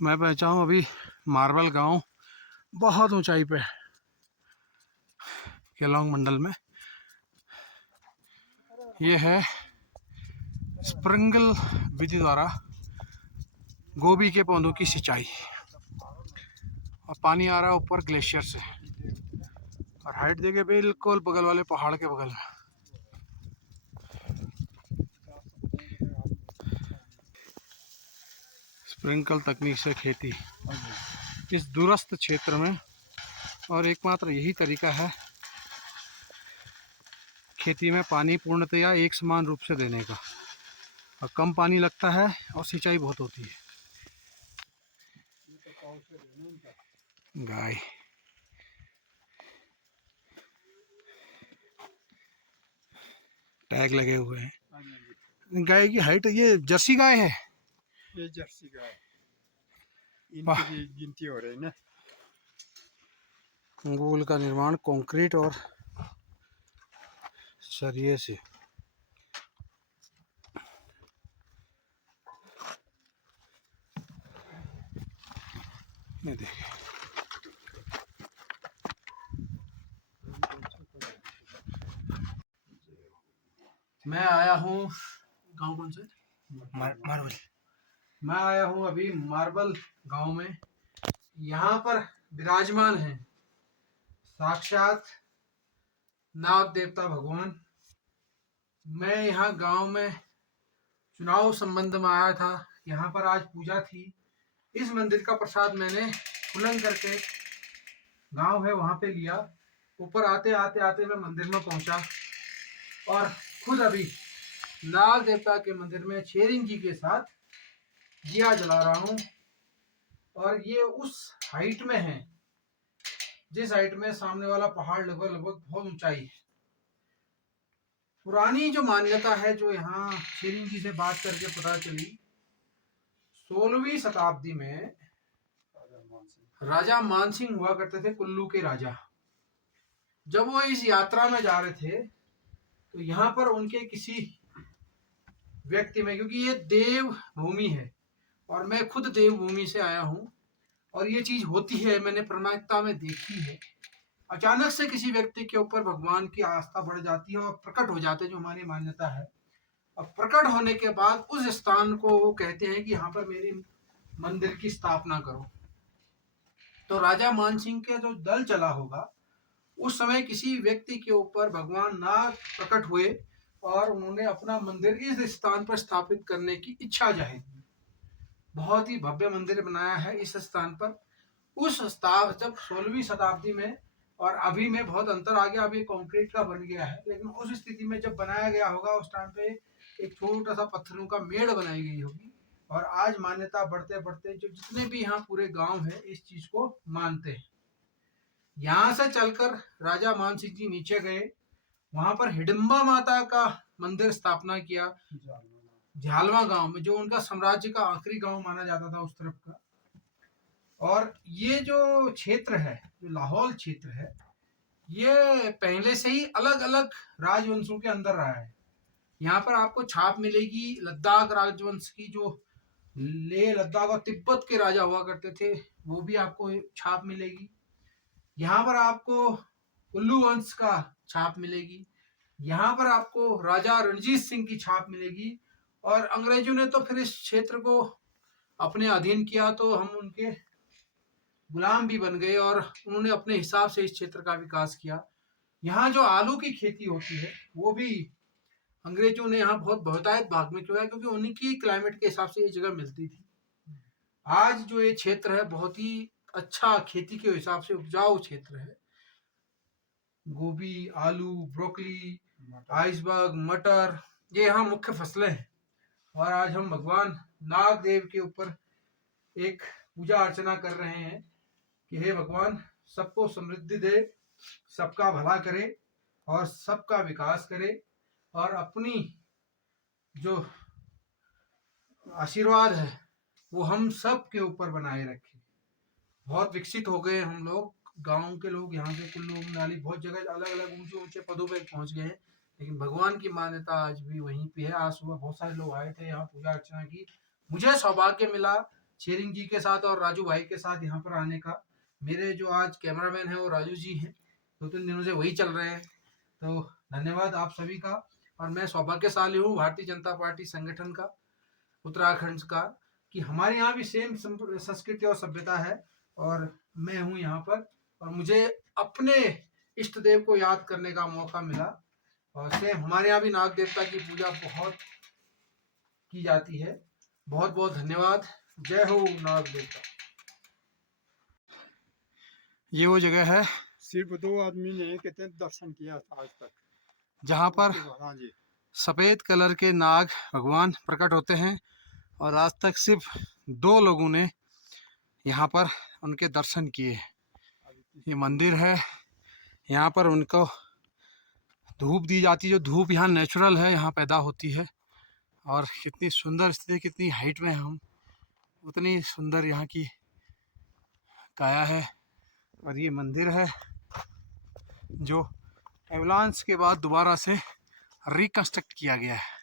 मैं पहुंचा हूँ अभी मार्बल गांव, बहुत ऊंचाई पे केलोंग मंडल में। ये है स्प्रिंकल विधि द्वारा गोभी के पौधों की सिंचाई, और पानी आ रहा है ऊपर ग्लेशियर से, और हाइट देखिए बिल्कुल बगल वाले पहाड़ के बगल में। स्प्रिंकल तकनीक से खेती इस दूरस्थ क्षेत्र में, और एकमात्र यही तरीका है खेती में पानी पूर्णतया एक समान रूप से देने का, और कम पानी लगता है और सिंचाई बहुत होती है। गाय टैग लगे हुए हैं। गाय की हाइट, ये जर्सी गाय है, ये जर्सी गाय, इनकी भी गिनती हो रही है ना। अंगूल का निर्माण कंक्रीट और सरिये से। ये देखिए, मैं आया हूँ गांव कौन से मार्बल। मैं आया हूँ अभी मार्बल गांव में। यहाँ पर विराजमान है साक्षात नाग देवता भगवान। मैं यहाँ गांव में चुनाव संबंध में आया था। यहाँ पर आज पूजा थी। इस मंदिर का प्रसाद मैंने फुलन करके गांव है वहां पे लिया। ऊपर आते आते आते मैं मंदिर में पहुंचा, और खुद अभी नाग देवता के मंदिर में शेरिंग जी के साथ दिया जला रहा हूं। और ये उस हाइट में है जिस हाइट में सामने वाला पहाड़ लगभग लगभग बहुत ऊंचाई है। पुरानी जो मान्यता है, जो यहाँ शेरिंग जी से बात करके पता चली, 16वीं शताब्दी में राजा मानसिंह हुआ करते थे, कुल्लू के राजा। जब वो इस यात्रा में जा रहे थे तो यहाँ पर उनके किसी व्यक्ति में, क्योंकि ये देव भूमि है और मैं खुद देवभूमि से आया हूँ, और ये चीज होती है, मैंने प्रामाणिकता में देखी है। अचानक से किसी व्यक्ति के ऊपर भगवान की आस्था बढ़ जाती है और प्रकट हो जाते हैं, जो हमारी मान्यता है। और प्रकट होने के बाद उस स्थान को वो कहते हैं कि यहाँ पर मेरी मंदिर की स्थापना करो। तो राजा मानसिंह के जो दल चला होगा, उस समय किसी व्यक्ति के ऊपर भगवान नाग प्रकट हुए और उन्होंने अपना मंदिर इस स्थान पर स्थापित करने की इच्छा जाहिर की। बहुत ही भव्य मंदिर बनाया है इस स्थान पर। उस स्थान जब 16वीं शताब्दी में, और अभी में बहुत अंतर आ गया, अभी कंक्रीट का बन गया है, लेकिन उस स्थिति में जब बनाया गया होगा उस टाइम पे एक छोटा सा पत्थरों का मेड़ बनाई गई होगी। और आज मान्यता बढ़ते बढ़ते जो जितने भी यहाँ पूरे गांव है इस चीज को मानते हैं। यहाँ से चलकर राजा मानसिंह जी नीचे गए, वहां पर हिडिंबा माता का मंदिर स्थापना किया झालवा गांव में, जो उनका साम्राज्य का आखिरी गांव माना जाता था उस तरफ का। और ये जो क्षेत्र है, जो लाहौल क्षेत्र है, ये पहले से ही अलग अलग राजवंशों के अंदर रहा है। यहाँ पर आपको छाप मिलेगी लद्दाख राजवंश की, जो लेह लद्दाख और तिब्बत के राजा हुआ करते थे, वो भी आपको छाप मिलेगी। यहाँ पर आपको कुल्लू वंश का छाप मिलेगी। यहाँ पर आपको राजा रणजीत सिंह की छाप मिलेगी। और अंग्रेजों ने तो फिर इस क्षेत्र को अपने अधीन किया, तो हम उनके गुलाम भी बन गए, और उन्होंने अपने हिसाब से इस क्षेत्र का विकास किया। यहाँ जो आलू की खेती होती है वो भी अंग्रेजों ने यहाँ बहुत बहुतायत भाग में किया, क्योंकि उन्हीं की क्लाइमेट के हिसाब से ये जगह मिलती थी। आज जो ये क्षेत्र है बहुत ही अच्छा खेती के हिसाब से उपजाऊ क्षेत्र है। गोभी, आलू, ब्रोकली, आइसबर्ग, मटर, ये यहाँ मुख्य फसलें हैं। और आज हम भगवान नाग देव के ऊपर एक पूजा अर्चना कर रहे हैं कि हे भगवान, सबको समृद्धि दे, सबका भला करे और सबका विकास करे, और अपनी जो आशीर्वाद है वो हम सब के ऊपर बनाए रखे। बहुत विकसित हो गए हम लोग, गांव के लोग यहाँ से कुल्लू मनाली बहुत जगह अलग अलग ऊंचे ऊंचे पदों पे पहुंच गए हैं, लेकिन भगवान की मान्यता आज भी वहीं पे है। आज सुबह बहुत सारे लोग आए थे यहाँ, पूजा अर्चना की। मुझे सौभाग्य मिला शेरिंग जी के साथ और राजू भाई के साथ यहाँ पर आने का। मेरे जो आज कैमरामैन है वो राजू जी हैं, 2-3 दिनों से वही चल रहे हैं। तो धन्यवाद आप सभी का। और मैं सौभाग्यशाली हूँ भारतीय जनता पार्टी संगठन का, उत्तराखंड का, कि हमारे यहाँ भी सेम संस्कृति और सभ्यता है और मैं हूँ यहाँ पर और मुझे अपने इष्ट देव को याद करने का मौका मिला। और सेम हमारे यहाँ भी नाग देवता की पूजा बहुत की जाती है। बहुत बहुत धन्यवाद। जय हो नाग देवता। ये वो जगह है सिर्फ 2 आदमी ने कहते हैं दर्शन किया था आज तक। जहाँ पर हाँ जी। सफ़ेद कलर के नाग भगवान प्रकट होते हैं और आज तक सिर्फ 2 लोगों ने यहाँ पर उनके दर्शन किए। ये मंदिर है, यहाँ पर उनको धूप दी जाती है, जो धूप यहाँ नेचुरल है, यहाँ पैदा होती है। और कितनी सुंदर स्थिति, कितनी हाइट में हम, उतनी सुंदर यहाँ की काया है। और ये मंदिर है जो एवलांस के बाद दोबारा से रिकंस्ट्रक्ट किया गया है।